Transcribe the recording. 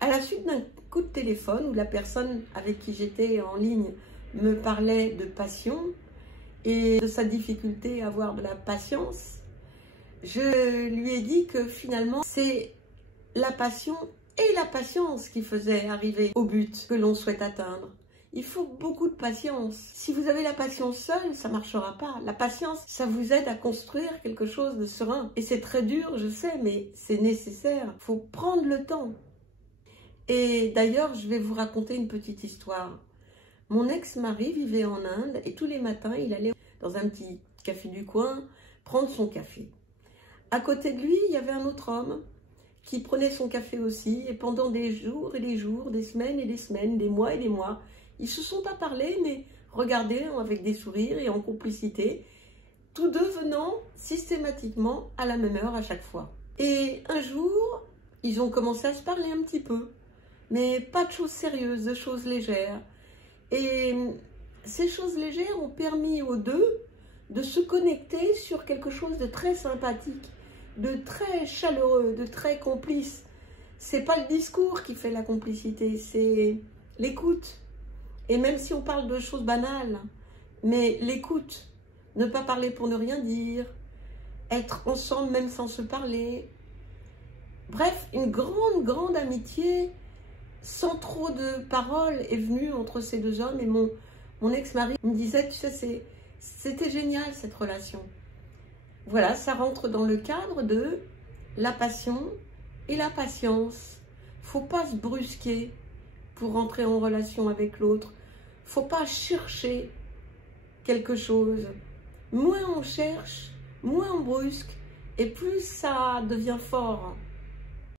À la suite d'un coup de téléphone où la personne avec qui j'étais en ligne me parlait de passion et de sa difficulté à avoir de la patience, je lui ai dit que finalement c'est la passion et la patience qui faisaient arriver au but que l'on souhaite atteindre. Il faut beaucoup de patience. Si vous avez la patience seule, ça ne marchera pas. La patience, ça vous aide à construire quelque chose de serein. Et c'est très dur, je sais, mais c'est nécessaire. Il faut prendre le temps. Et d'ailleurs, je vais vous raconter une petite histoire. Mon ex-mari vivait en Inde et tous les matins, il allait dans un petit café du coin prendre son café. À côté de lui, il y avait un autre homme qui prenait son café aussi. Et pendant des jours et des jours, des semaines et des semaines, des mois et des mois, ils ne se sont pas parlé, mais regardaient avec des sourires et en complicité, tous deux venant systématiquement à la même heure à chaque fois. Et un jour, ils ont commencé à se parler un petit peu, mais pas de choses sérieuses, de choses légères. Et ces choses légères ont permis aux deux de se connecter sur quelque chose de très sympathique, de très chaleureux, de très complice. C'est pas le discours qui fait la complicité, c'est l'écoute. Et même si on parle de choses banales, mais l'écoute, ne pas parler pour ne rien dire, être ensemble même sans se parler. Bref, une grande amitié, sans trop de paroles, est venue entre ces deux hommes. Et mon ex-mari me disait, tu sais, c'était génial cette relation. Voilà, ça rentre dans le cadre de la passion et la patience. Faut pas se brusquer pour rentrer en relation avec l'autre. Faut pas chercher quelque chose. Moins on cherche, moins on brusque, et plus ça devient fort.